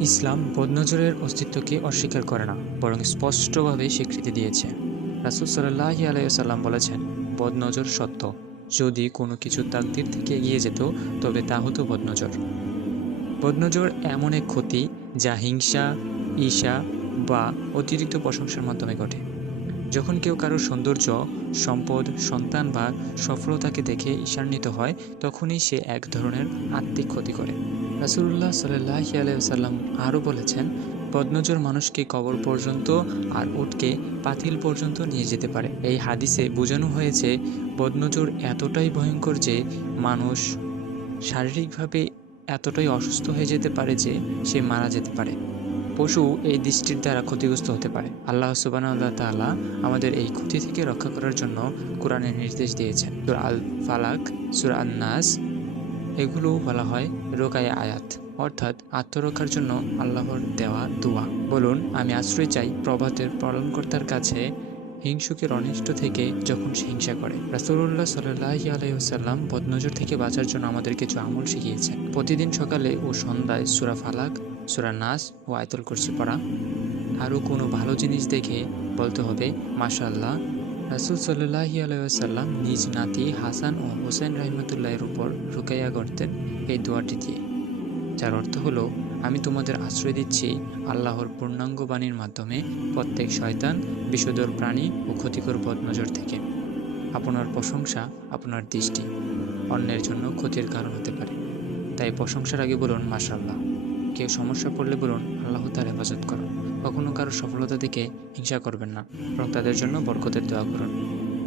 ইসলাম বদনজরের অস্তিত্বকে অস্বীকার করে না, বরং স্পষ্টভাবে স্বীকৃতি দিয়েছে। রাসুল সাল্লাহি আলাইসাল্লাম বলেছেন, বদনজর সত্য। যদি কোনো কিছু তাকদির থেকে এগিয়ে যেত, তবে তা হতো বদনজর। বদনজর এমন এক ক্ষতি যা হিংসা ঈশা বা অতিরিক্ত প্রশংসার মাধ্যমে ঘটে। যখন কেউ কারোর সৌন্দর্য, সম্পদ, সন্তান বা সফলতাকে দেখে ঈশান্বিত হয়, তখনই সে এক ধরনের আত্মিক ক্ষতি করে। রাসুল্লাহ সাল্লাহি আলাইসাল্লাম আরও বলেছেন, বদনজর মানুষকে কবর পর্যন্ত আর উটকে পাতিল পর্যন্ত নিয়ে যেতে পারে। এই হাদিসে বোঝানো হয়েছে, বদনজর এতটাই ভয়ঙ্কর যে মানুষ শারীরিকভাবে এতটাই অসুস্থ হয়ে যেতে পারে যে সে মারা যেতে পারে। পশু এই দৃষ্টির দ্বারা ক্ষতিগ্রস্ত হতে পারে। আল্লাহ সুবাহ তাআলা আমাদের এই ক্ষতি থেকে রক্ষা করার জন্য কোরআনের নির্দেশ দিয়েছেন। সুর আল ফালাক সুর আল নাস এগুলো বলা হয় রোকায় আয়াত, অর্থাৎ আত্মরক্ষার জন্য আল্লাহর দেওয়া দোয়া। বলুন, আমি আশ্রয় চাই প্রভাতের পালনকর্তার কাছে, হিংসুকের অনিষ্ট থেকে যখন সে হিংসা করে। রাসুল্লাহ সাল্লাহি আলাইসাল্লাম বদনজর থেকে বাঁচার জন্য আমাদের কিছু আমল শিখিয়েছেন। প্রতিদিন সকালে ও সন্ধ্যায় সুরা ফালাক, সুরা নাস ও আয়তল কুরসি পড়া। আরও কোনো ভালো জিনিস দেখে বলতে হবে মাশাল্লাহ রাসুল সাল্লাহি আলাইসাল্লাম নিজ নাতি হাসান ও হোসেন রহমতুল্লাহের উপর রুকাইয়া করতেন এই দোয়াটি দিয়ে। যার অর্থ হলো, আমি তোমাদের আশ্রয় দিচ্ছি আল্লাহর পূর্ণাঙ্গ বাণীর মাধ্যমে প্রত্যেক শয়তান বিষদর প্রাণী ও ক্ষতিকর বদনজর থেকে। আপনার প্রশংসা আপনার দৃষ্টি অন্যের জন্য ক্ষতির কারণ হতে পারে। তাই প্রশংসার আগে বলুন মাশাল্লাহ কেউ সমস্যা পড়লে বলুন, আল্লাহ তার হেফাজত করুন। কখনো কারও সফলতা দেখে হিংসা করবেন না। বরং তাদের জন্য বরকতের দোয়া করুন।